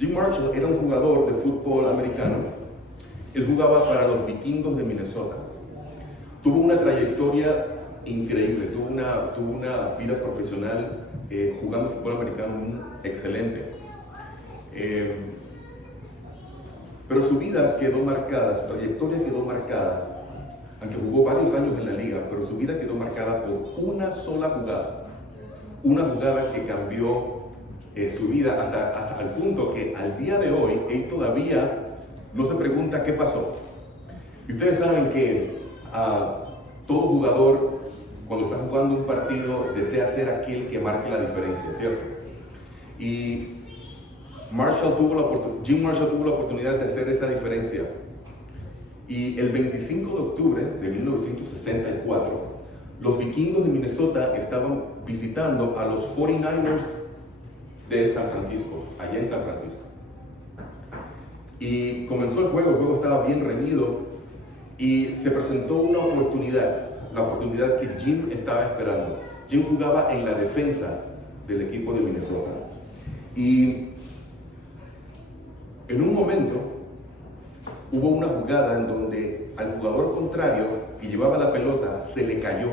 Jim Marshall era un jugador de fútbol americano. Él jugaba para los Vikingos de Minnesota. Tuvo una trayectoria increíble, tuvo una vida profesional jugando fútbol americano excelente. Pero su vida quedó marcada, su trayectoria quedó marcada, aunque jugó varios años en la liga, pero su vida quedó marcada por una sola jugada. Una jugada que cambió su vida hasta el punto que al día de hoy él todavía no se pregunta qué pasó. Y ustedes saben que todo jugador, cuando está jugando un partido, desea ser aquel que marque la diferencia, ¿cierto? Y Jim Marshall tuvo la oportunidad de hacer esa diferencia. Y el 25 de octubre de 1964, los Vikingos de Minnesota estaban visitando a los 49ers de San Francisco, allá en San Francisco. Y comenzó el juego estaba bien reñido y se presentó una oportunidad, la oportunidad que Jim estaba esperando. Jim jugaba en la defensa del equipo de Minnesota. Y en un momento hubo una jugada en donde al jugador contrario que llevaba la pelota se le cayó.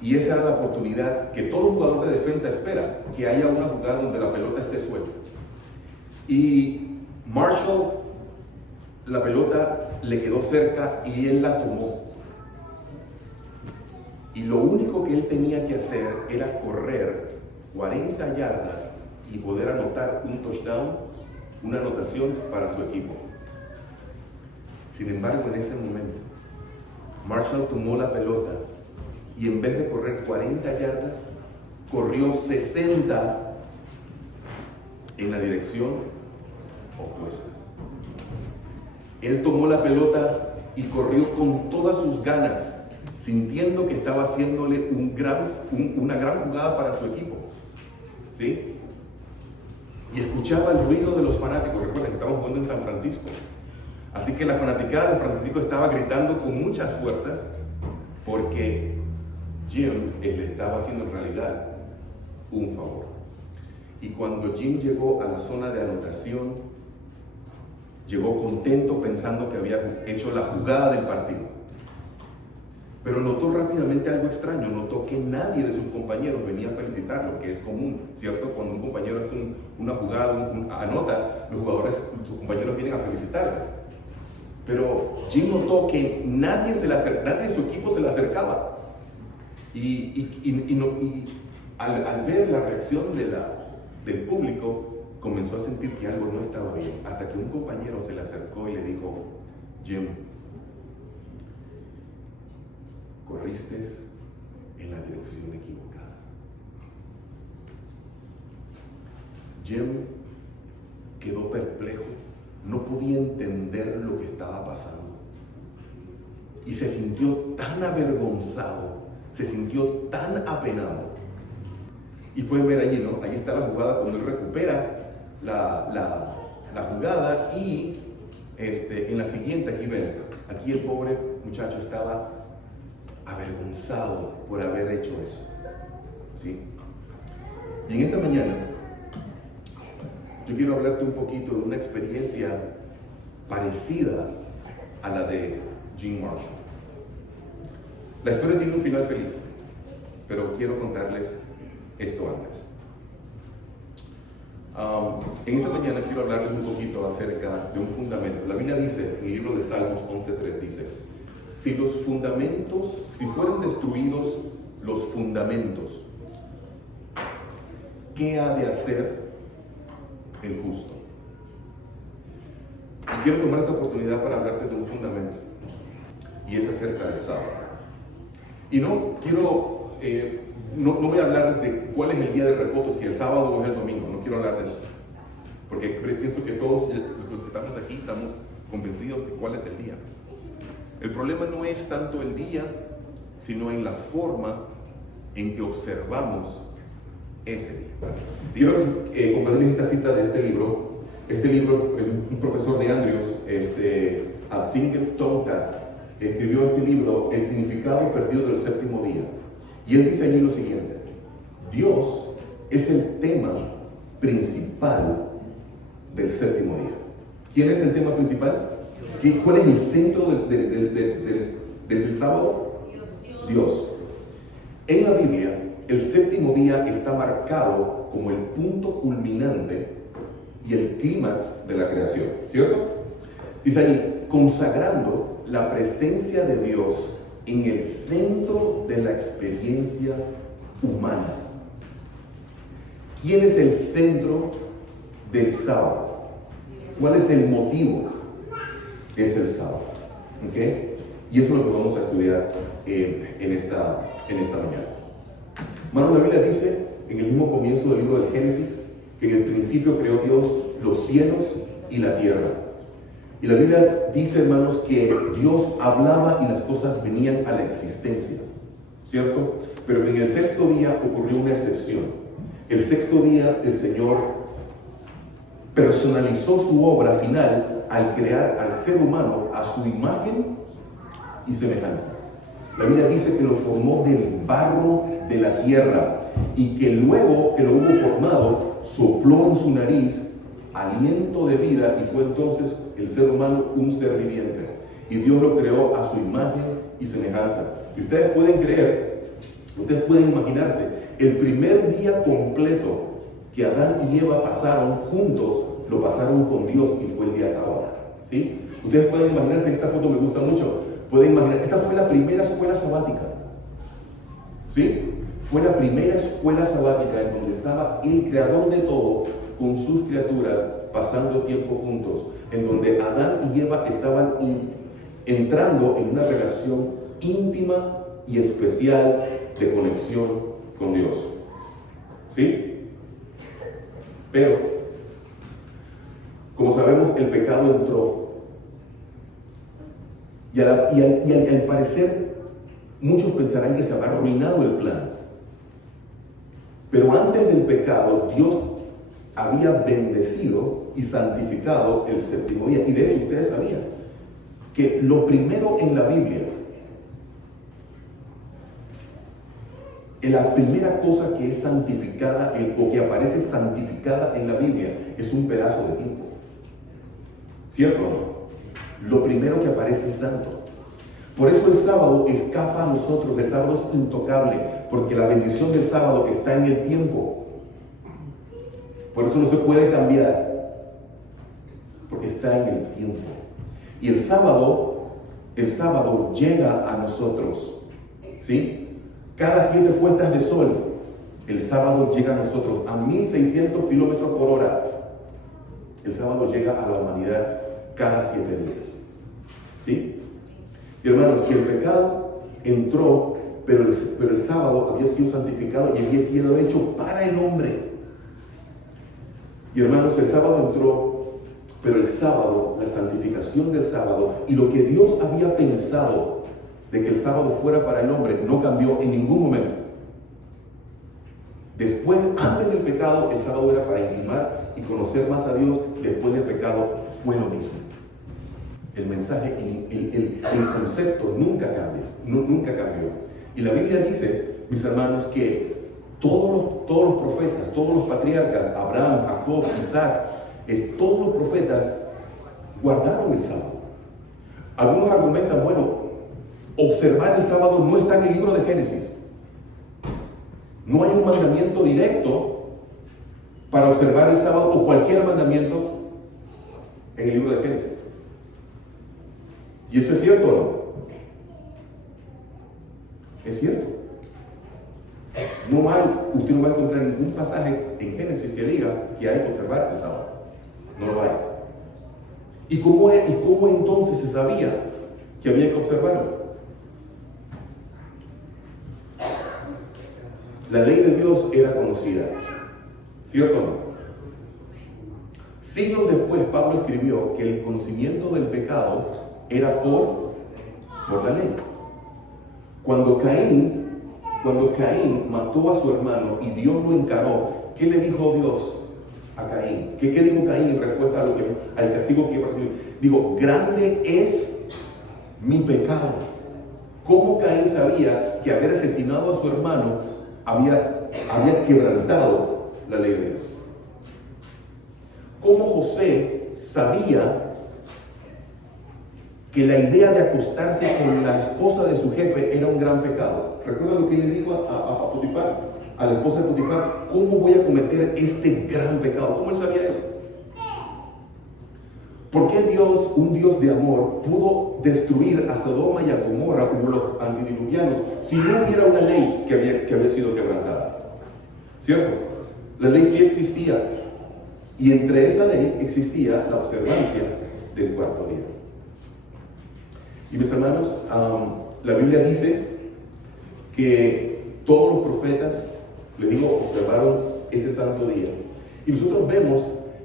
Y esa era la oportunidad que todo jugador de defensa espera, que haya una jugada donde la pelota esté suelta. Y Marshall, la pelota le quedó cerca y él la tomó. Y lo único que él tenía que hacer era correr 40 yardas y poder anotar un touchdown, una anotación para su equipo. Sin embargo, en ese momento, Marshall tomó la pelota y en vez de correr 40 yardas, corrió 60 en la dirección opuesta. Él tomó la pelota y corrió con todas sus ganas, sintiendo que estaba haciéndole una gran jugada para su equipo. ¿Sí? Y escuchaba el ruido de los fanáticos. Recuerden que estamos jugando en San Francisco. Así que la fanaticada de San Francisco estaba gritando con muchas fuerzas porque Jim le estaba haciendo en realidad un favor. Y cuando Jim llegó a la zona de anotación, llegó contento pensando que había hecho la jugada del partido. Pero notó rápidamente algo extraño, notó que nadie de sus compañeros venía a felicitarlo, que es común, ¿cierto? Cuando un compañero hace una jugada, anota, sus compañeros vienen a felicitarlo. Pero Jim notó que nadie de su equipo se le acercaba. Y al ver la reacción del público, comenzó a sentir que algo no estaba bien, hasta que un compañero se le acercó y le dijo: Jim, corriste en la dirección equivocada. Jim quedó perplejo, no podía entender lo que estaba pasando y se sintió tan avergonzado, se sintió tan apenado. Y pueden ver allí, ¿no? Ahí está la jugada cuando él recupera la jugada y en la siguiente, aquí ven, aquí el pobre muchacho estaba avergonzado por haber hecho eso, ¿sí? Y en esta mañana yo quiero hablarte un poquito de una experiencia parecida a la de Jim Marshall. La historia tiene un final feliz, pero quiero contarles esto antes. En esta mañana quiero hablarles un poquito acerca de un fundamento. La Biblia dice, en el libro de Salmos 11:3 dice: si fueran destruidos los fundamentos, ¿qué ha de hacer el justo? Y quiero tomar esta oportunidad para hablarte de un fundamento, y es acerca del sábado. Y no quiero, no voy a hablarles de cuál es el día de reposo, si el sábado o es el domingo, no quiero hablar de eso, porque pienso que todos los que estamos aquí estamos convencidos de cuál es el día. El problema no es tanto el día, sino en la forma en que observamos ese día. Si quiero compartir esta cita de este libro, un profesor de Andrews, Singer Tontat, escribió este libro, El significado perdido del séptimo día. Y él dice allí lo siguiente: Dios es el tema principal del séptimo día. ¿Quién es el tema principal? ¿Cuál es el centro del sábado? Dios. En la Biblia, el séptimo día está marcado como el punto culminante y el clímax de la creación, ¿cierto? Dice allí, consagrando la presencia de Dios en el centro de la experiencia humana. ¿Quién es el centro del sábado? ¿Cuál es el motivo? Es el sábado. ¿Okay? Y eso es lo que vamos a estudiar en esta mañana. Hermano, la Biblia dice en el mismo comienzo del libro del Génesis que en el principio creó Dios los cielos y la tierra. Y la Biblia dice, hermanos, que Dios hablaba y las cosas venían a la existencia, ¿cierto? Pero en el sexto día ocurrió una excepción. El sexto día el Señor personalizó su obra final al crear al ser humano a su imagen y semejanza. La Biblia dice que lo formó del barro de la tierra y que luego que lo hubo formado, sopló en su nariz aliento de vida y fue entonces el ser humano un ser viviente. Y Dios lo creó a su imagen y semejanza. Y ustedes pueden creer, ustedes pueden imaginarse, el primer día completo que Adán y Eva pasaron juntos, lo pasaron con Dios y fue el día sábado. ¿Sí? Ustedes pueden imaginarse, esta foto me gusta mucho, pueden imaginar, esta fue la primera escuela sabática. ¿Sí? Fue la primera escuela sabática en donde estaba el creador de todo con sus criaturas pasando tiempo juntos, en donde Adán y Eva estaban entrando en una relación íntima y especial de conexión con Dios. ¿Sí? Pero, como sabemos, el pecado entró y al parecer muchos pensarán que se habrá arruinado el plan. Pero antes del pecado, Dios había bendecido y santificado el séptimo día. Y de hecho, ustedes sabían que lo primero en la Biblia, la primera cosa que es santificada o que aparece santificada en la Biblia es un pedazo de tiempo. ¿Cierto o no? Lo primero que aparece es santo. Por eso el sábado escapa a nosotros, el sábado es intocable, porque la bendición del sábado está en el tiempo. Por eso no se puede cambiar, porque está en el tiempo. Y el sábado llega a nosotros, ¿sí? Cada 7 puestas de sol, el sábado llega a nosotros a 1600 kilómetros por hora. El sábado llega a la humanidad cada 7 días, ¿sí? Y hermanos, si el pecado entró, pero el sábado había sido santificado y había sido hecho para el hombre. Y hermanos, el sábado entró, pero el sábado, la santificación del sábado y lo que Dios había pensado de que el sábado fuera para el hombre no cambió en ningún momento. Después, antes del pecado, el sábado era para intimar y conocer más a Dios. Después del pecado fue lo mismo. El mensaje, el concepto nunca cambia, nunca cambió. Y la Biblia dice, mis hermanos, que todos los profetas, todos los patriarcas, Abraham, Jacob, Isaac, todos los profetas guardaron el sábado. Algunos argumentan, bueno, observar el sábado no está en el libro de Génesis. No hay un mandamiento directo para observar el sábado o cualquier mandamiento en el libro de Génesis. ¿Y eso es cierto o no? Es cierto. Usted no va a encontrar ningún pasaje en Génesis que diga que hay que observar el sábado. No lo hay. ¿Y cómo entonces se sabía que había que observarlo? La ley de Dios era conocida, ¿cierto o no? Siglos después, Pablo escribió que el conocimiento del pecado era por la ley. Cuando Caín mató a su hermano y Dios lo encaró, ¿qué le dijo Dios a Caín? ¿Qué dijo Caín en respuesta al castigo que iba a recibir? Digo, grande es mi pecado. ¿Cómo Caín sabía que haber asesinado a su hermano había quebrantado la ley de Dios? cómo José sabía que la idea de acostarse con la esposa de su jefe era un gran pecado. ¿Recuerdan lo que le dijo a Potifar, a la esposa de Potifar? ¿Cómo voy a cometer este gran pecado? ¿Cómo él sabía eso? ¿Por qué Dios, un Dios de amor, pudo destruir a Sodoma y a Gomorra como los antediluvianos si no hubiera una ley que había sido quebrantada? ¿Cierto? La ley sí existía, y entre esa ley existía la observancia del cuarto día. Y mis hermanos, la Biblia dice que todos los profetas, les digo, observaron ese santo día. Y nosotros vemos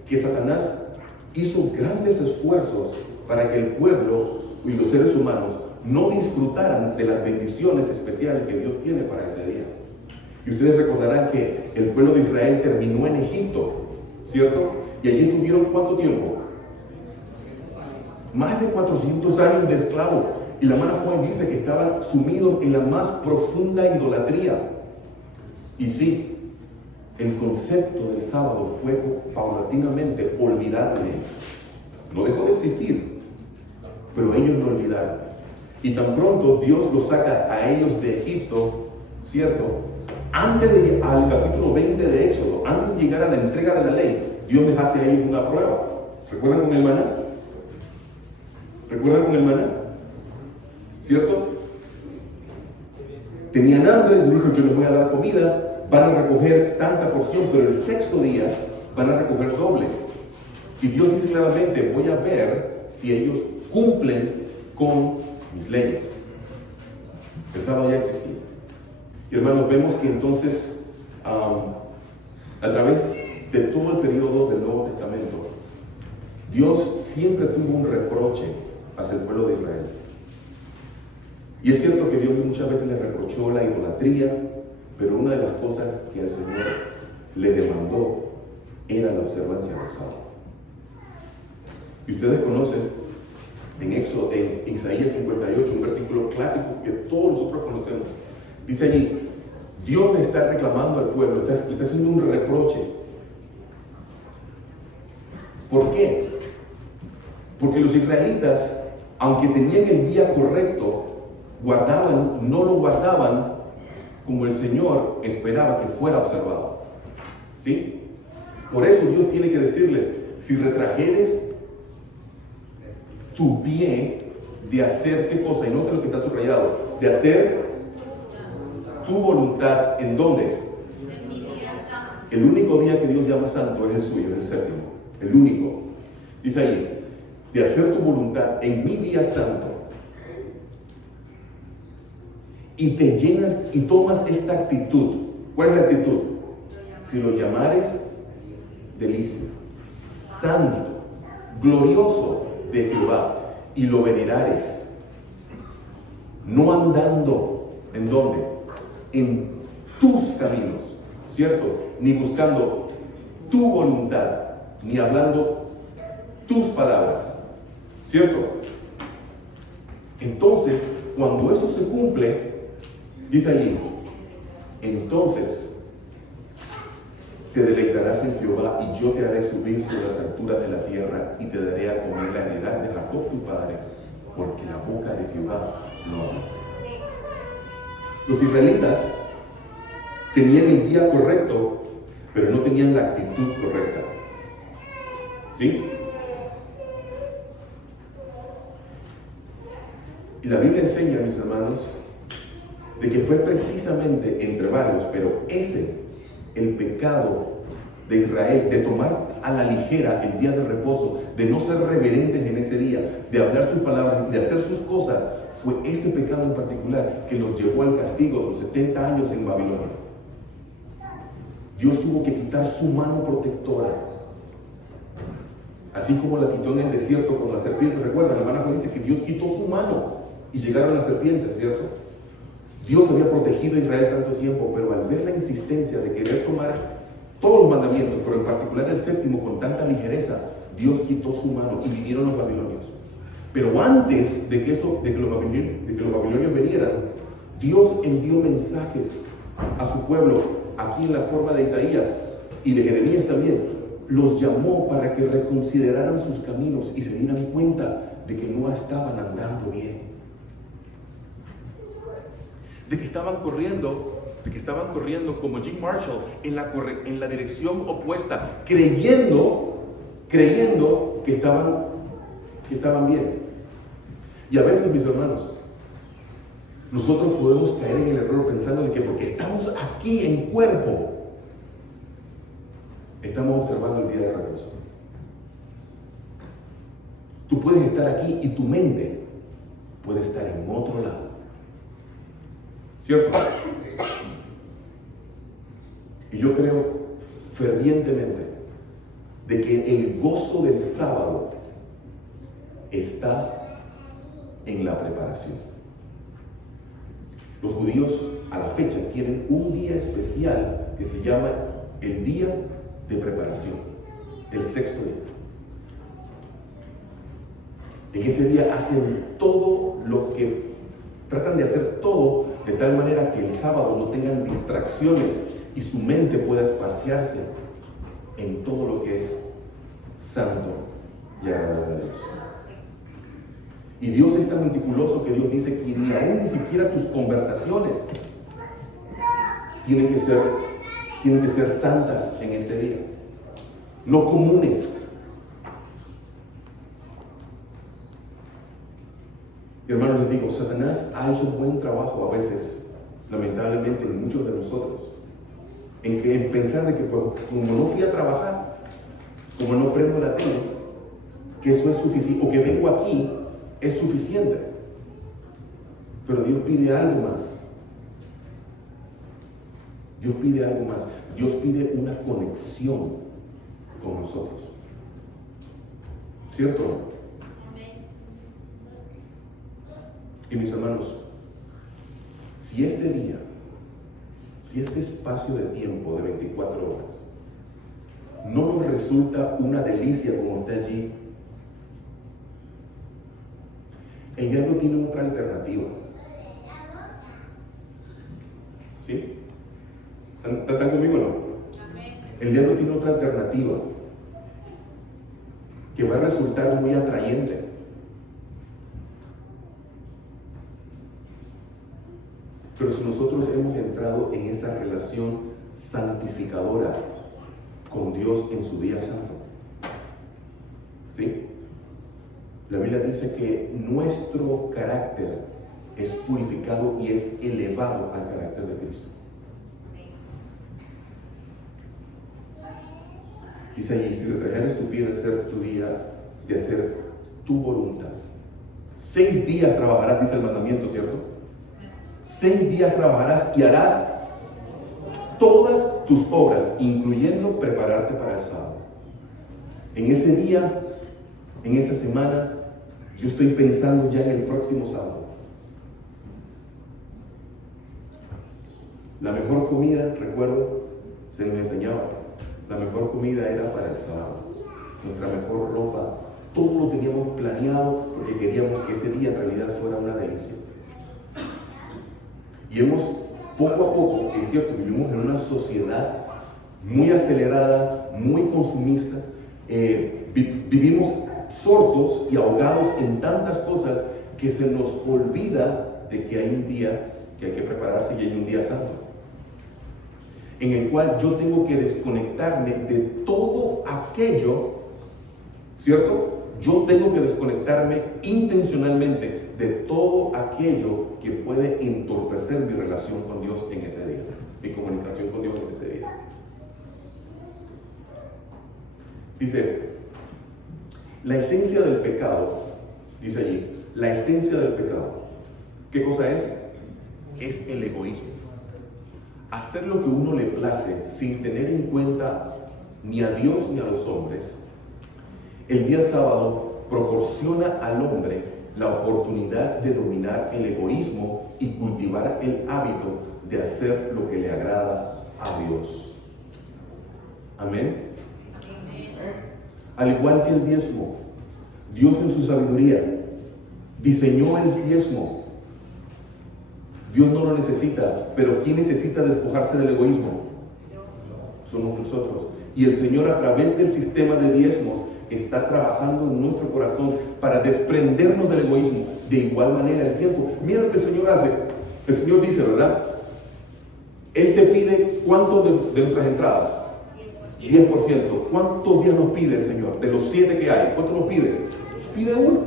que Satanás hizo grandes esfuerzos para que el pueblo y los seres humanos no disfrutaran de las bendiciones especiales que Dios tiene para ese día. Y ustedes recordarán que el pueblo de Israel terminó en Egipto, ¿cierto? Y allí estuvieron ¿cuánto tiempo? Más de 400 años de esclavo. Y la hermana Juan dice que estaban sumidos en la más profunda idolatría. Y sí, el concepto del sábado fue paulatinamente olvidado de ellos. No dejó de existir, pero ellos lo olvidaron. Y tan pronto Dios los saca a ellos de Egipto, ¿cierto? Antes de llegar al capítulo 20 de Éxodo, antes de llegar a la entrega de la ley, Dios les hace a ellos una prueba. ¿Recuerdan con el maná? ¿Recuerdan con el maná? ¿Cierto? Tenían hambre, les dijo: yo les voy a dar comida. Van a recoger tanta porción, pero el sexto día van a recoger doble. Y Dios dice claramente: voy a ver si ellos cumplen con mis leyes. El sábado ya existía. Y hermanos, vemos que entonces, a través de todo el periodo del Nuevo Testamento, Dios siempre tuvo un reproche hacia el pueblo de Israel. Y es cierto que Dios muchas veces le reprochó la idolatría, pero una de las cosas que el Señor le demandó era la observancia del sábado. Y ustedes conocen en Isaías 58, un versículo clásico que todos nosotros conocemos. Dice allí: Dios le está reclamando al pueblo, le está haciendo un reproche. ¿Por qué? Porque los israelitas, aunque tenían el día correcto, no lo guardaban como el Señor esperaba que fuera observado. ¿Sí? Por eso Dios tiene que decirles: si retrajeres tu pie de hacer qué cosa, y noten lo que está subrayado, de hacer tu voluntad, ¿en dónde? El único día que Dios llama santo es el suyo, es el séptimo, el único. Dice ahí: de hacer tu voluntad en mi día santo, y te llenas y tomas esta actitud. ¿Cuál es la actitud? Si lo llamares delicia, santo, glorioso de Jehová, y lo venerares, no andando ¿en dónde? En tus caminos, ¿cierto? Ni buscando tu voluntad, ni hablando tus palabras, ¿cierto? Entonces, cuando eso se cumple, dice allí: entonces te deleitarás en Jehová, y yo te haré subir sobre las alturas de la tierra, y te daré a comer la heredad de Jacob tu padre, porque la boca de Jehová lo ama. Los israelitas tenían el día correcto, pero no tenían la actitud correcta. ¿Sí? Y la Biblia enseña, mis hermanos, de que fue precisamente entre varios, pero el pecado de Israel, de tomar a la ligera el día de reposo, de no ser reverentes en ese día, de hablar sus palabras, de hacer sus cosas, fue ese pecado en particular que los llevó al castigo de los 70 años en Babilonia. Dios tuvo que quitar su mano protectora, así como la quitó en el desierto con las serpientes. Recuerdan, la hermana Juan dice que Dios quitó su mano y llegaron las serpientes, ¿cierto? Dios había protegido a Israel tanto tiempo, pero al ver la insistencia de querer tomar todos los mandamientos, pero en particular el séptimo, con tanta ligereza, Dios quitó su mano y vinieron los babilonios. Pero antes de que los babilonios vinieran, Dios envió mensajes a su pueblo, aquí en la forma de Isaías y de Jeremías también, los llamó para que reconsideraran sus caminos y se dieran cuenta de que no estaban andando bien. De que estaban corriendo como Jim Marshall en la dirección opuesta, creyendo que estaban bien. Y a veces, mis hermanos, nosotros podemos caer en el error pensando de que porque estamos aquí en cuerpo, estamos observando el día de reposo. Tú puedes estar aquí y tu mente puede estar en otro lado. ¿Cierto? Y yo creo fervientemente de que el gozo del sábado está en la preparación. Los judíos a la fecha tienen un día especial que se llama el día de preparación, el sexto día. En ese día hacen tratan de hacer todo de tal manera que el sábado no tengan distracciones y su mente pueda espaciarse en todo lo que es santo y agradable a Dios. Y Dios es tan meticuloso que Dios dice que ni siquiera tus conversaciones tienen que ser santas en este día, no comunes. Hermanos, les digo, Satanás ha hecho buen trabajo a veces, lamentablemente, en muchos de nosotros, en pensar de que pues, como no fui a trabajar, como no prendo la tele, que eso es suficiente, o que vengo aquí, es suficiente. Pero Dios pide algo más. Dios pide algo más. Dios pide una conexión con nosotros. ¿Cierto? Y mis hermanos, si este día, si este espacio de tiempo de 24 horas no nos resulta una delicia como está allí, el diablo tiene otra alternativa. ¿Sí? ¿Están conmigo o no? El diablo tiene otra alternativa que va a resultar muy atrayente. Pero si nosotros hemos entrado en esa relación santificadora con Dios en su día santo, ¿sí? La Biblia dice que nuestro carácter es purificado y es elevado al carácter de Cristo. Dice allí, si te trajeres tu pie de hacer tu día, de hacer tu voluntad. 6 días trabajarás, dice el mandamiento, ¿cierto? 6 días trabajarás y harás todas tus obras, incluyendo prepararte para el sábado. En ese día, en esa semana, yo estoy pensando ya en el próximo sábado. La mejor comida, recuerdo, se nos enseñaba, la mejor comida era para el sábado. Nuestra mejor ropa, todo lo teníamos planeado porque queríamos que ese día en realidad fuera una delicia. Y poco a poco, es cierto, vivimos en una sociedad muy acelerada, muy consumista, vivimos sordos y ahogados en tantas cosas que se nos olvida de que hay un día que hay que prepararse y hay un día santo, en el cual yo tengo que desconectarme de todo aquello, ¿cierto? Yo tengo que desconectarme intencionalmente de todo aquello que puede entorpecer mi relación con Dios en ese día, mi comunicación con Dios en ese día. Dice, la esencia del pecado, dice allí, la esencia del pecado, ¿qué cosa es? Es el egoísmo. Hacer lo que uno le place sin tener en cuenta ni a Dios ni a los hombres. El día sábado proporciona al hombre la oportunidad de dominar el egoísmo y cultivar el hábito de hacer lo que le agrada a Dios. Amén. Al igual que el diezmo, Dios en su sabiduría diseñó el diezmo. Dios no lo necesita, pero ¿quién necesita despojarse del egoísmo? Somos nosotros. Y el Señor, a través del sistema de diezmos, está trabajando en nuestro corazón para desprendernos del egoísmo. De igual manera, el tiempo. Mira lo que el Señor hace. El Señor dice, ¿verdad? Él te pide ¿cuánto de nuestras entradas? 10%. ¿Cuántos días nos pide el Señor? De los 7 que hay, ¿cuánto nos pide? Nos pide 1.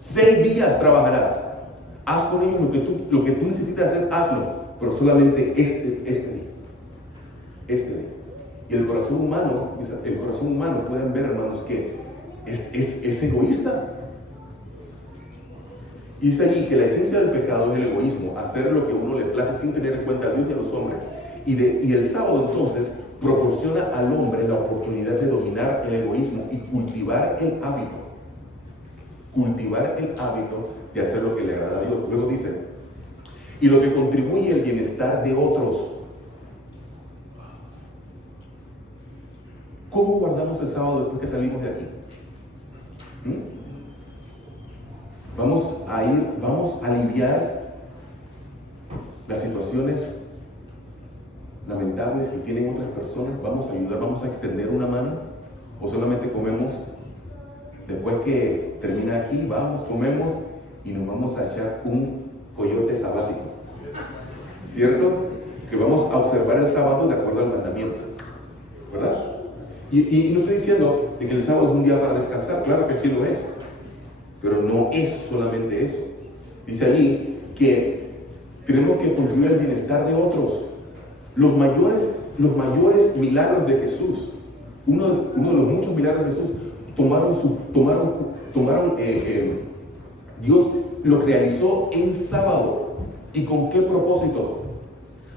6 días trabajarás. Haz con ellos lo que tú necesitas hacer, hazlo. Pero solamente este día. Y el corazón humano, pueden ver, hermanos, que es egoísta. Y dice allí que la esencia del pecado es el egoísmo, hacer lo que a uno le place sin tener en cuenta a Dios y a los hombres. Y el sábado entonces proporciona al hombre la oportunidad de dominar el egoísmo y cultivar el hábito de hacer lo que le agrada a Dios. Luego dice, y lo que contribuye al bienestar de otros. ¿Cómo guardamos el sábado después que salimos de aquí? Vamos a aliviar las situaciones lamentables que tienen otras personas, vamos a ayudar, vamos a extender una mano, o solamente comemos después que termina aquí, vamos, comemos y nos vamos a echar un coyote sabático, ¿cierto? Que vamos a observar el sábado de acuerdo al mandamiento, ¿verdad? Y no estoy diciendo de que el sábado es un día para descansar, claro que sí lo es, pero no es solamente eso. Dice allí que tenemos que contribuir al bienestar de otros. Los mayores milagros de Jesús, uno de los muchos milagros de Jesús, Dios lo realizó en sábado. ¿Y con qué propósito?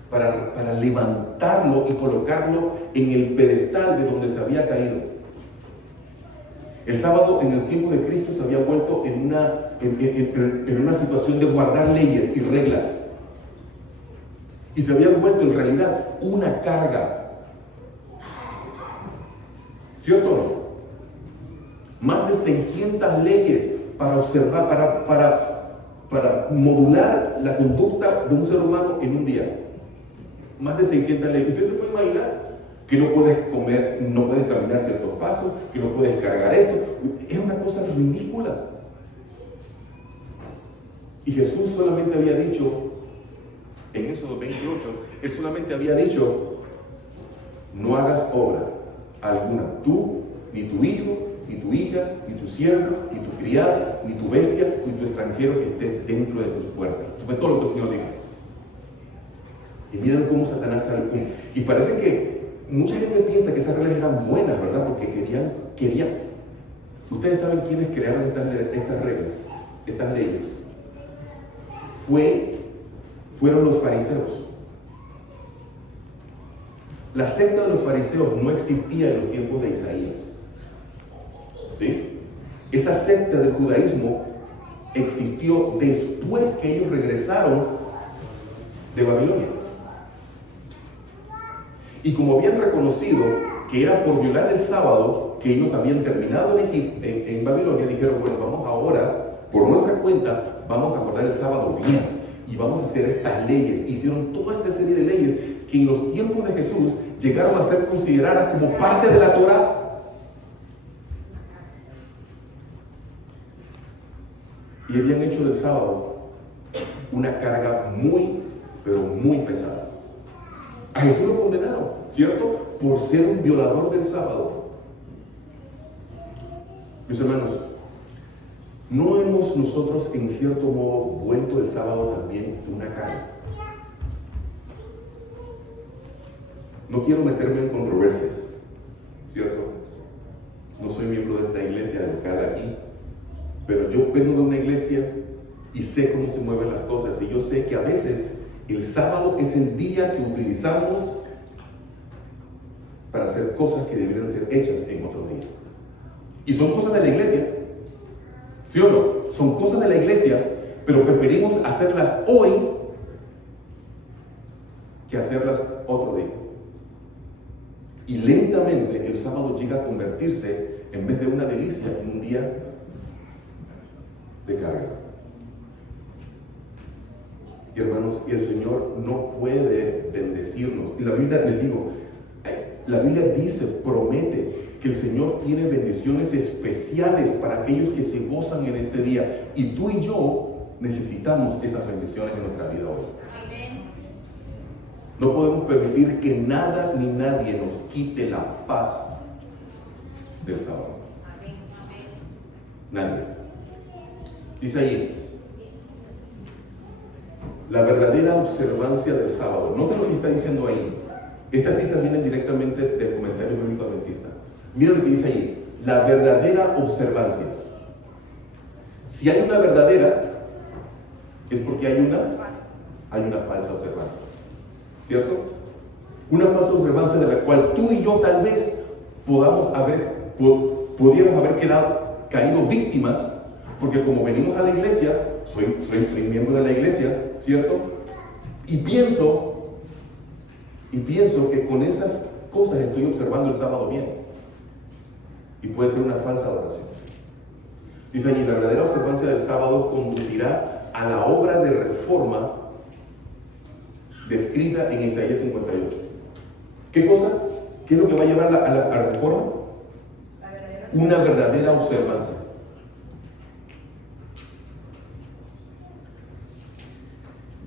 Para levantarlo y colocarlo en el pedestal de donde se había caído. El sábado en el tiempo de Cristo se había vuelto en una situación de guardar leyes y reglas. Y se había vuelto en realidad una carga. ¿Cierto o no? Más de 600 leyes para observar, para modular la conducta de un ser humano en un día. Más de 600 leyes. Usted se puede imaginar que no puedes comer, no puedes caminar ciertos pasos, que no puedes cargar esto. Es una cosa ridícula. Y Jesús solamente había dicho, en Éxodo 28, Él solamente había dicho, no hagas obra alguna, tú, ni tu hijo, ni tu hija, ni tu siervo, ni tu criada, ni tu bestia, ni tu extranjero que esté dentro de tus puertas. Eso fue todo lo que el Señor dijo. Y miren cómo Satanás sale. Y parece que mucha gente piensa que esas reglas eran buenas, ¿verdad? Porque querían. Ustedes saben quiénes crearon estas reglas, estas leyes. Fueron los fariseos. La secta de los fariseos no existía en los tiempos de Isaías. ¿Sí? Esa secta del judaísmo existió después que ellos regresaron de Babilonia. Y como habían reconocido que era por violar el sábado que ellos habían terminado en Babilonia, dijeron, bueno, vamos ahora, por nuestra cuenta, vamos a guardar el sábado bien y vamos a hacer estas leyes. Hicieron toda esta serie de leyes que en los tiempos de Jesús llegaron a ser consideradas como parte de la Torá. Y habían hecho del sábado una carga muy, pero muy pesada. A Jesús lo condenaron, ¿cierto? Por ser un violador del sábado. Mis hermanos, ¿no hemos nosotros en cierto modo vuelto el sábado también una carga? No quiero meterme en controversias, ¿cierto? No soy miembro de esta iglesia local aquí, pero yo vengo de una iglesia y sé cómo se mueven las cosas, y yo sé que a veces el sábado es el día que utilizamos para hacer cosas que deberían ser hechas en otro día. Y son cosas de la iglesia, ¿sí o no? Son cosas de la iglesia, pero preferimos hacerlas hoy que hacerlas otro día. Y lentamente el sábado llega a convertirse, en vez de una delicia, en un día de carga. Y hermanos, y el Señor no puede bendecirnos. Y la Biblia, les digo, La Biblia dice, promete que el Señor tiene bendiciones especiales para aquellos que se gozan en este día. Y tú y yo necesitamos esas bendiciones en nuestra vida hoy. No podemos permitir que nada ni nadie nos quite la paz del sábado. Nadie. Dice ahí, la verdadera observancia del sábado. Noten lo que está diciendo ahí. Estas citas vienen directamente del comentario bíblico adventista. Miren lo que dice ahí. La verdadera observancia. Si hay una verdadera, es porque hay una falsa observancia. ¿Cierto? Una falsa observancia de la cual tú y yo tal vez podríamos haber caído víctimas, porque como venimos a la iglesia, soy miembro de la iglesia, ¿cierto? Y pienso que con esas cosas estoy observando el sábado bien. Y puede ser una falsa adoración. Dice allí, la verdadera observancia del sábado conducirá a la obra de reforma descrita en Isaías 58. ¿Qué cosa? ¿Qué es lo que va a llevar a la reforma? Una verdadera observancia.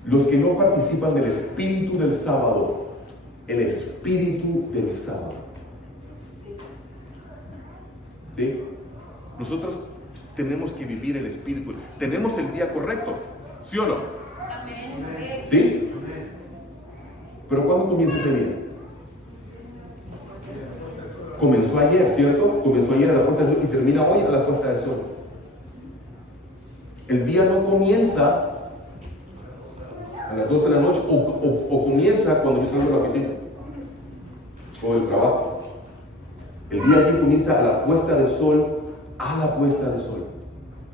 Los que no participan del espíritu del sábado, el espíritu del sábado. ¿Sí? Nosotros tenemos que vivir el espíritu. Tenemos el día correcto, ¿sí o no? Amén. ¿Sí? Pero ¿cuándo comienza ese día? Comenzó ayer, ¿cierto? Comenzó ayer a la puesta del sol y termina hoy a la puesta del sol. El día no comienza a las 12 de la noche o comienza cuando yo salgo de la oficina o del trabajo. El día allí comienza a la puesta del sol,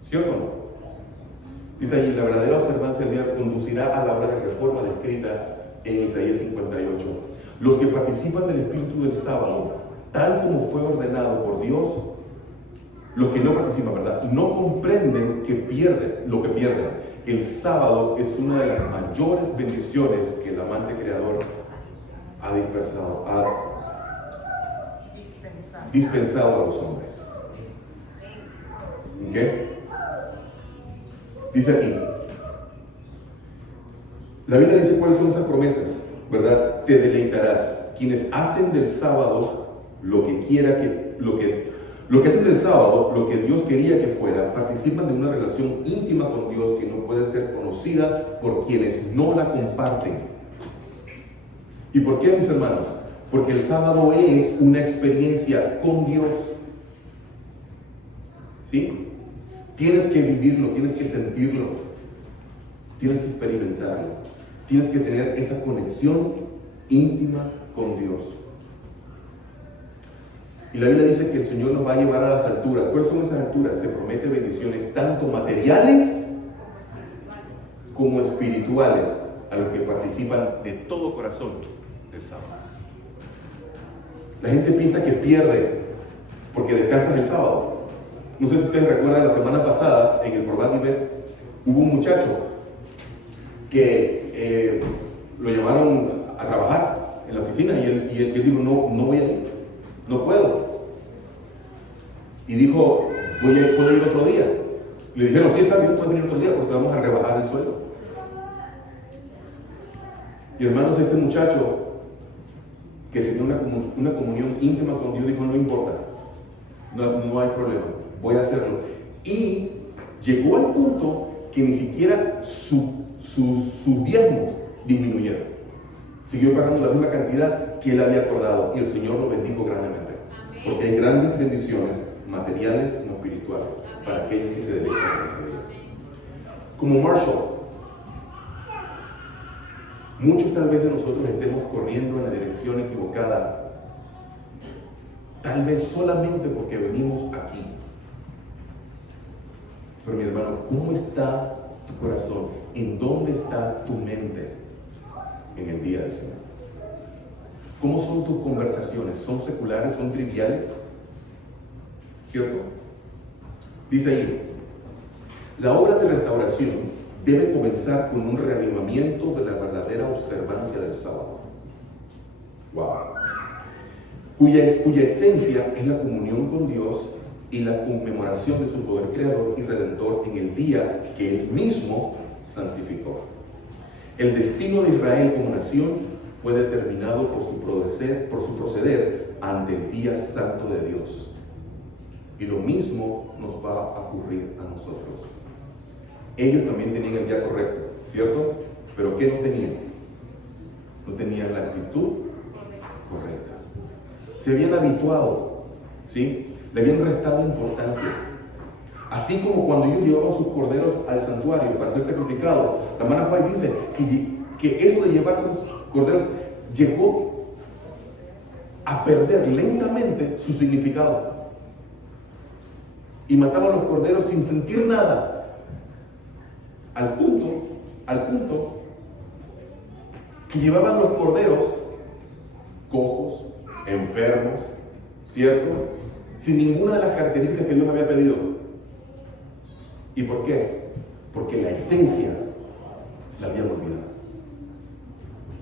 ¿cierto o no? Dice allí, la verdadera observancia del día conducirá a la obra de reforma descrita en Isaías 58. Los que participan del espíritu del sábado, tal como fue ordenado por Dios, los que no participan, ¿verdad?, no comprenden lo que pierden. El sábado es una de las mayores bendiciones que el amante creador ha dispensado a los hombres. ¿Ok? Dice aquí, la Biblia dice cuáles son esas promesas, ¿verdad? Te deleitarás. Quienes hacen del sábado lo que hacen del sábado, lo que Dios quería que fuera, participan de una relación íntima con Dios que no puede ser conocida por quienes no la comparten. ¿Y por qué, mis hermanos? Porque el sábado es una experiencia con Dios. ¿Sí? Tienes que vivirlo, tienes que sentirlo, tienes que experimentarlo, tienes que tener esa conexión íntima con Dios. Y la Biblia dice que el Señor nos va a llevar a las alturas. ¿Cuáles son esas alturas? Se promete bendiciones tanto materiales como espirituales a los que participan de todo corazón del sábado. La gente piensa que pierde porque descansan el sábado. No sé si ustedes recuerdan, la semana pasada en el Probat Nivel hubo un muchacho que lo llamaron a trabajar en la oficina y él dijo, no voy a ir. No puedo. Y dijo, ¿puedo ir otro día? Le dijeron, sí, está bien, puedes venir otro día porque vamos a rebajar el sueldo. Y hermanos, este muchacho que tenía una comunión íntima con Dios dijo, no importa, no hay problema, voy a hacerlo. Y llegó al punto que ni siquiera sus diezmos disminuyeron. Siguió pagando la misma cantidad que él había acordado y el Señor lo bendijo grandemente. Porque hay grandes bendiciones materiales y no espirituales para aquellos que se dedican a ese día. Como Marshall, muchos tal vez de nosotros estemos corriendo en la dirección equivocada, tal vez solamente porque venimos aquí. Pero mi hermano, ¿cómo está tu corazón? ¿En dónde está tu mente en el día del Señor? ¿Cómo son tus conversaciones? ¿Son seculares? ¿Son triviales? ¿Cierto? Dice ahí, la obra de restauración debe comenzar con un reavivamiento de la verdadera observancia del sábado. ¡Wow! cuya esencia es la comunión con Dios y la conmemoración de su poder creador y redentor en el día que Él mismo santificó. El destino de Israel como nación fue determinado por su proceder ante el día santo de Dios. Y lo mismo nos va a ocurrir a nosotros. Ellos también tenían el día correcto, ¿cierto? Pero ¿qué no tenían? No tenían la actitud correcta. Se habían habituado, ¿sí? Le habían restado importancia. Así como cuando ellos llevaban sus corderos al santuario para ser sacrificados, la hermana White dice que eso de llevar sus corderos llegó a perder lentamente su significado. Y mataban los corderos sin sentir nada. Al punto que llevaban los corderos cojos, enfermos, ¿cierto? Sin ninguna de las características que Dios había pedido. ¿Y por qué? Porque la esencia la habían olvidado.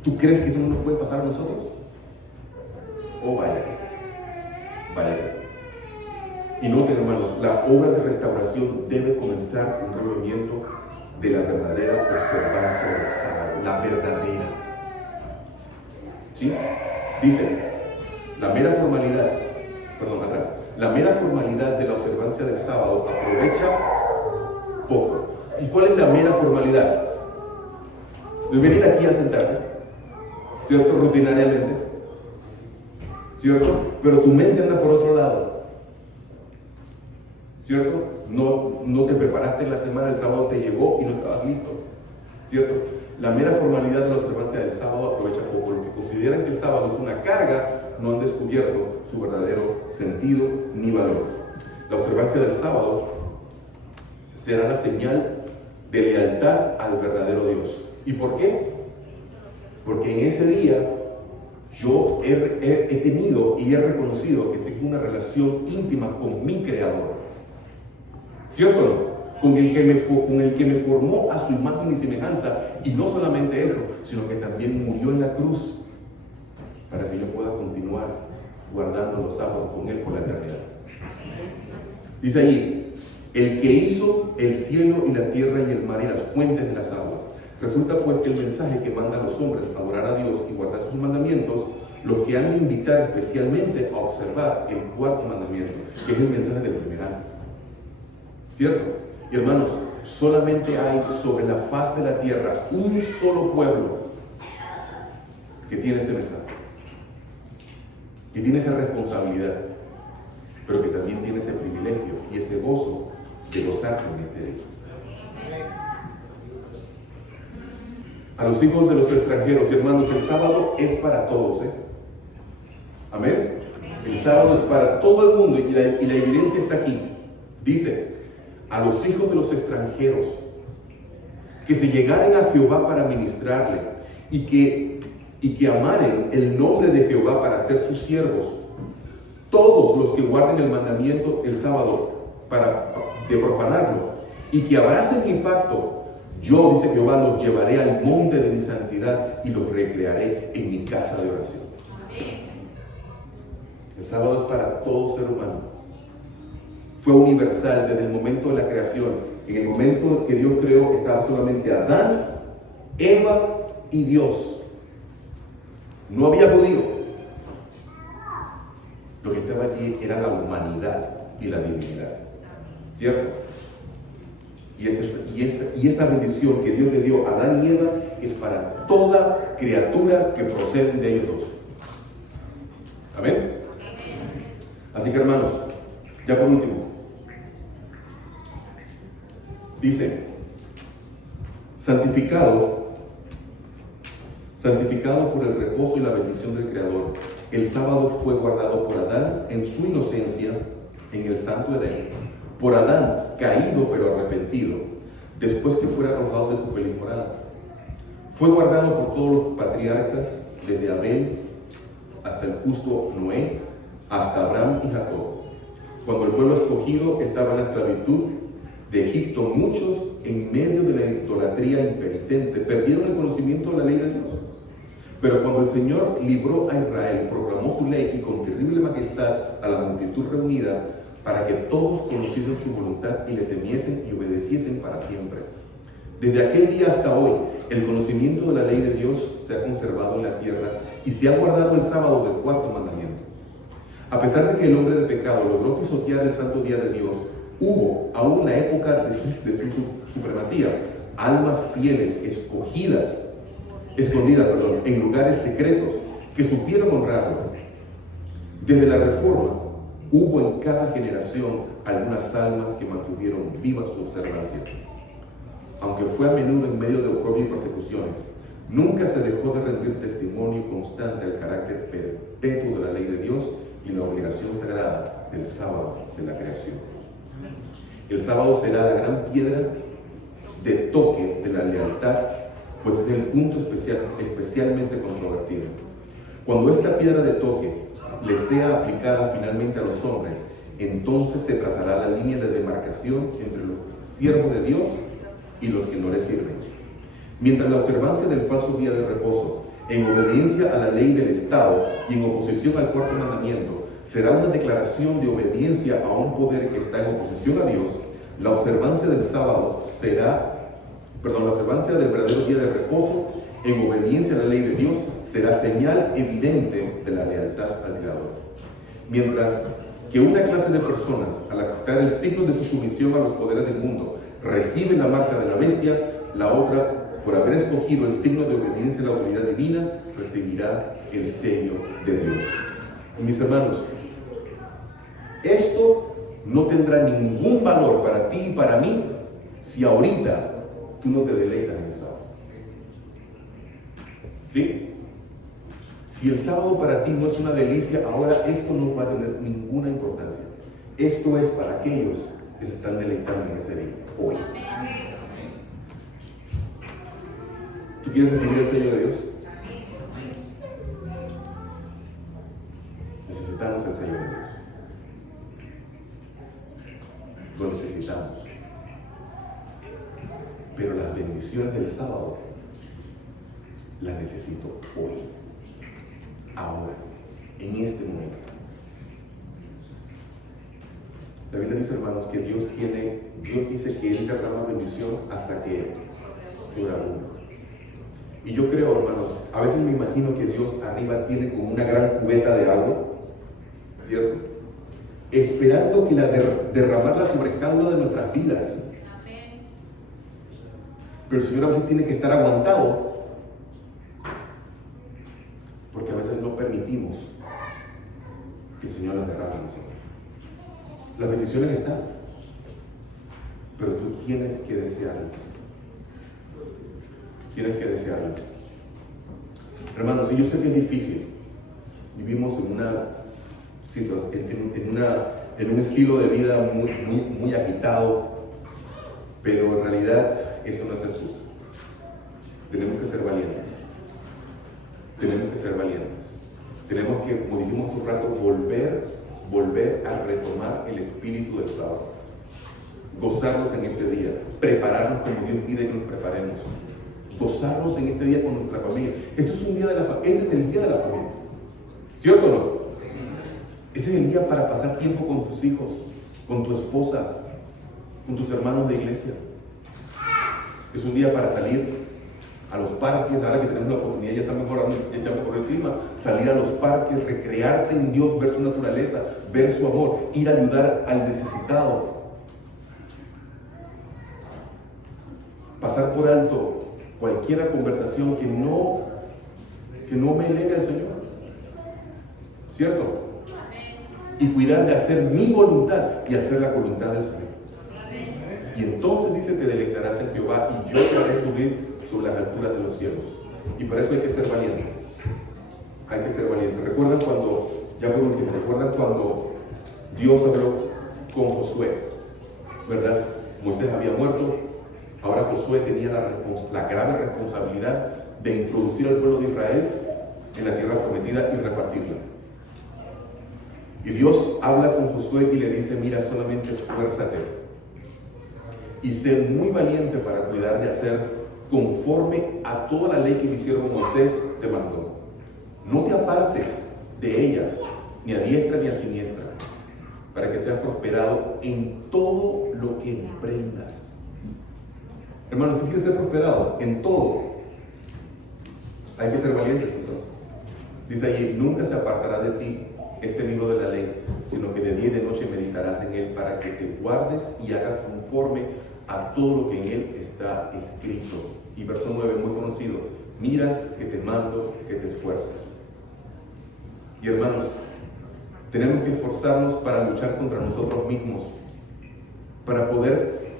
¿Tú crees que eso no nos puede pasar a nosotros? Oh, vaya que sí. Vaya que sí. Y noten, hermanos, la obra de restauración debe comenzar con un movimiento de la verdadera observancia del sábado, la verdadera. ¿Sí? Dice, la mera formalidad de la observancia del sábado aprovecha poco. ¿Y cuál es la mera formalidad? El venir aquí a sentarte, ¿cierto? Rutinariamente, ¿cierto? Pero tu mente anda por otro lado, ¿cierto? No te preparaste en la semana, el sábado te llegó y no estabas listo, ¿cierto? La mera formalidad de la observancia del sábado aprovecha poco. Los que consideran que el sábado es una carga no han descubierto su verdadero sentido ni valor. La observancia del sábado será la señal de lealtad al verdadero Dios. ¿Y por qué? Porque en ese día yo he tenido y he reconocido que tengo una relación íntima con mi Creador. ¿Cierto o no? Con el que me formó a su imagen y semejanza. Y no solamente eso, sino que también murió en la cruz para que yo pueda continuar guardando los sábados con Él por la eternidad. Dice allí, el que hizo el cielo y la tierra y el mar y las fuentes de las aguas. Resulta pues que el mensaje que manda a los hombres a adorar a Dios y guardar sus mandamientos, los que han de invitar especialmente a observar el cuarto mandamiento, que es el mensaje del primer año. ¿Cierto? Y hermanos, solamente hay sobre la faz de la tierra un solo pueblo que tiene este mensaje, que tiene esa responsabilidad, pero que también tiene ese privilegio y ese gozo de gozarse en este día. A los hijos de los extranjeros, hermanos, el sábado es para todos, ¿eh? Amén. El sábado es para todo el mundo y la evidencia está aquí. Dice, a los hijos de los extranjeros que se llegaren a Jehová para ministrarle y que amaren el nombre de Jehová para ser sus siervos, todos los que guarden el mandamiento el sábado de profanarlo y que abracen mi pacto, yo, dice Jehová, los llevaré al monte de mi santidad y los recrearé en mi casa de oración. El sábado es para todo ser humano. Fue universal desde el momento de la creación. En el momento que Dios creó estaba solamente Adán, Eva y Dios. No había judío. Lo que estaba allí era la humanidad y la divinidad. ¿Cierto? Y esa bendición que Dios le dio a Adán y Eva es para toda criatura que proceden de ellos dos. ¿Amén? Así que, hermanos, ya por último, dice, santificado por el reposo y la bendición del Creador, el sábado fue guardado por Adán en su inocencia en el santo Edén, por Adán caído pero arrepentido, después que fuera arrojado de su feliz morada. Fue guardado por todos los patriarcas, desde Abel hasta el justo Noé, hasta Abraham y Jacob. Cuando el pueblo escogido estaba en la esclavitud de Egipto, muchos, en medio de la idolatría impenitente, perdieron el conocimiento de la ley de Dios. Pero cuando el Señor libró a Israel, proclamó su ley y con terrible majestad a la multitud reunida, para que todos conociesen su voluntad y le temiesen y obedeciesen para siempre. Desde aquel día hasta hoy, el conocimiento de la ley de Dios se ha conservado en la tierra y se ha guardado el sábado del cuarto mandamiento. A pesar de que el hombre de pecado logró pisotear el santo día de Dios, hubo aún una época de su supremacía, almas fieles, escondidas, en lugares secretos, que supieron honrarlo. Desde la Reforma, hubo en cada generación algunas almas que mantuvieron viva su observancia. Aunque fue a menudo en medio de oprobio y persecuciones, nunca se dejó de rendir testimonio constante al carácter perpetuo de la ley de Dios y la obligación sagrada del sábado de la creación. El sábado será la gran piedra de toque de la lealtad, pues es el punto especialmente controvertido. Cuando esta piedra de toque le sea aplicada finalmente a los hombres, entonces se trazará la línea de demarcación entre los siervos de Dios y los que no le sirven. Mientras la observancia del falso día de reposo, en obediencia a la ley del Estado y en oposición al cuarto mandamiento, será una declaración de obediencia a un poder que está en oposición a Dios, la observancia del verdadero día de reposo, en obediencia a la ley de Dios, será señal evidente de la lealtad al Creador. Mientras que una clase de personas, al aceptar el signo de su sumisión a los poderes del mundo, recibe la marca de la bestia, la otra, por haber escogido el signo de obediencia a la autoridad divina, recibirá el sello de Dios. Mis hermanos, esto no tendrá ningún valor para ti y para mí si ahorita tú no te deleitas en el sábado. ¿Sí? Si el sábado para ti no es una delicia, ahora esto no va a tener ninguna importancia. Esto es para aquellos que se están deleitando en ese día, hoy. ¿Tú quieres recibir el sello de Dios? Necesitamos el sello de Dios. Lo necesitamos. Pero las bendiciones del sábado las necesito hoy, ahora, en este momento. La Biblia dice, hermanos, que Dios dice que Él derrama bendición hasta que dura uno. Y yo creo, hermanos, a veces me imagino que Dios arriba tiene como una gran cubeta de agua, ¿cierto? Esperando que derramarla sobre cada una de nuestras vidas. Pero el Señor a veces tiene que estar aguantado, porque a veces no permitimos que el Señor las derrame a nosotros. Las bendiciones están, pero tú tienes que desearlas. Tienes que desearlas. Hermanos, y yo sé que es difícil. Vivimos en una situación, en un estilo de vida muy agitado, pero en realidad eso no es excusa. Tenemos que ser valientes. Tenemos que ser valientes. Tenemos que, como dijimos hace un rato, volver a retomar el espíritu del sábado. Gozarnos en este día. Prepararnos como Dios pide que nos preparemos. Gozarnos en este día con nuestra familia. Este es el día de la familia. ¿Cierto o no? Este es el día para pasar tiempo con tus hijos, con tu esposa, con tus hermanos de iglesia. Es un día para salir a los parques, ahora que tenemos la oportunidad, ya está mejorando el clima, salir a los parques, recrearte en Dios, ver su naturaleza, ver su amor, ir a ayudar al necesitado. Pasar por alto cualquier conversación que no me eleve al Señor. ¿Cierto? Y cuidar de hacer mi voluntad y hacer la voluntad del Señor. Y entonces dice, te deleitarás en Jehová y yo te haré subir sobre las alturas de los cielos. Y para eso hay que ser valiente. Hay que ser valiente. ¿Recuerdan cuando Dios habló con Josué? ¿Verdad? Moisés había muerto. Ahora Josué tenía la grave responsabilidad de introducir al pueblo de Israel en la tierra prometida y repartirla. Y Dios habla con Josué y le dice, mira, solamente esfuérzate y sé muy valiente para cuidar de hacer conforme a toda la ley que me hicieron Moisés te mandó. No te apartes de ella, ni a diestra ni a siniestra, para que seas prosperado en todo lo que emprendas. Hermano, ¿tú quieres ser prosperado en todo? Hay que ser valientes entonces. Dice allí, nunca se apartará de ti este libro de la ley, sino que de día y de noche meditarás en él para que te guardes y hagas conforme a todo lo que en él está escrito. Y verso 9, muy conocido, mira que te mando que te esfuerces. Y hermanos, tenemos que esforzarnos para luchar contra nosotros mismos, para poder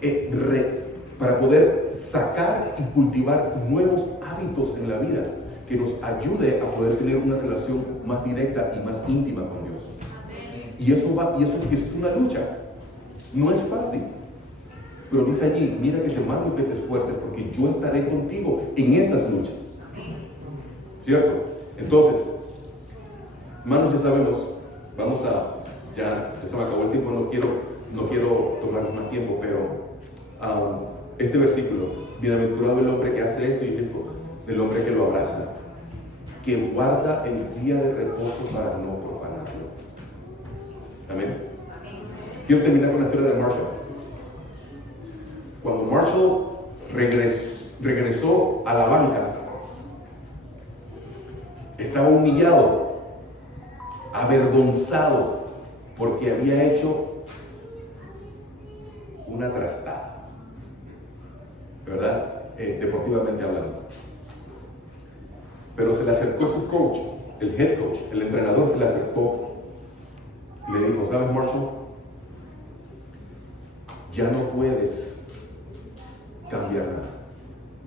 sacar y cultivar nuevos hábitos en la vida que nos ayude a poder tener una relación más directa y más íntima con Dios. Y eso es una lucha. No es fácil. Pero dice allí, mira que te mando que te esfuerces porque yo estaré contigo en esas luchas. ¿Cierto? Entonces, hermanos, ya sabemos, ya se me acabó el tiempo, no quiero tomarnos más tiempo, pero este versículo, bienaventurado el hombre que hace esto y esto, el hombre que lo abraza, que guarda el día de reposo para no profanarlo. Amén. Quiero terminar con la historia de Marshall. Cuando Marshall regresó a la banca, estaba humillado, avergonzado, porque había hecho una trastada, ¿verdad? Deportivamente hablando. Pero se le acercó su coach, el head coach, el entrenador se le acercó y le dijo, ¿sabes, Marshall? Ya no puedes cambiar nada,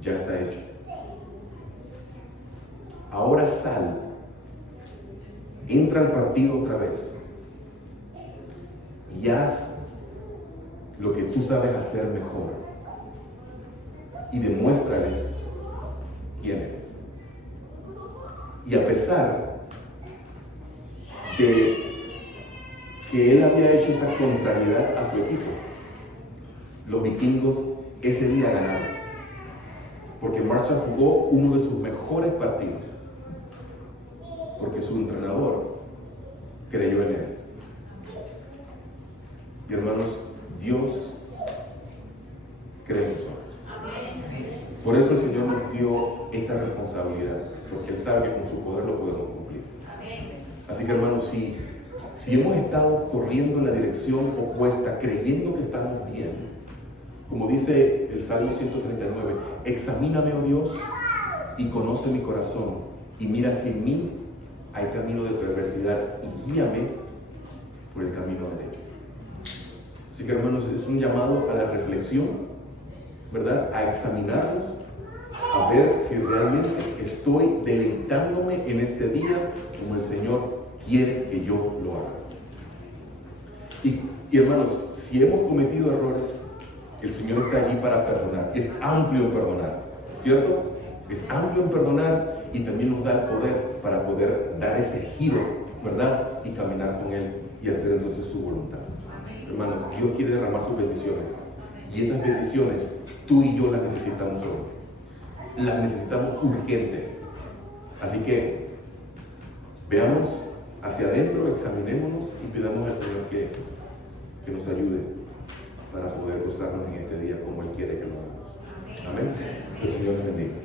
ya está hecho. Ahora sal, entra al partido otra vez y haz lo que tú sabes hacer mejor y demuéstrales quién eres. Y a pesar de que él había hecho esa contrariedad a su equipo, los vikingos ese día ganaron, porque Marshall jugó uno de sus mejores partidos, porque su entrenador creyó en él. Y hermanos, Dios cree en nosotros. Por eso el Señor nos dio esta responsabilidad, porque Él sabe que con su poder lo podemos cumplir. Así que hermanos, si hemos estado corriendo en la dirección opuesta, creyendo que estamos bien, como dice el Salmo 139, examíname, oh Dios, y conoce mi corazón, y mira si en mí hay camino de perversidad, y guíame por el camino derecho. Así que hermanos, es un llamado a la reflexión, ¿verdad? A examinarnos, a ver si realmente estoy deleitándome en este día como el Señor quiere que yo lo haga. Y hermanos, si hemos cometido errores, el Señor está allí para perdonar. Es amplio en perdonar, ¿cierto? Es amplio en perdonar y también nos da el poder para poder dar ese giro, ¿verdad? Y caminar con Él y hacer entonces su voluntad. Hermanos, Dios quiere derramar sus bendiciones y esas bendiciones tú y yo las necesitamos hoy. Las necesitamos urgente. Así que veamos hacia adentro, examinémonos y pidamos al Señor que nos ayude para poder gozarnos en este día como Él quiere que lo hagamos. Amén. El Señor les bendiga.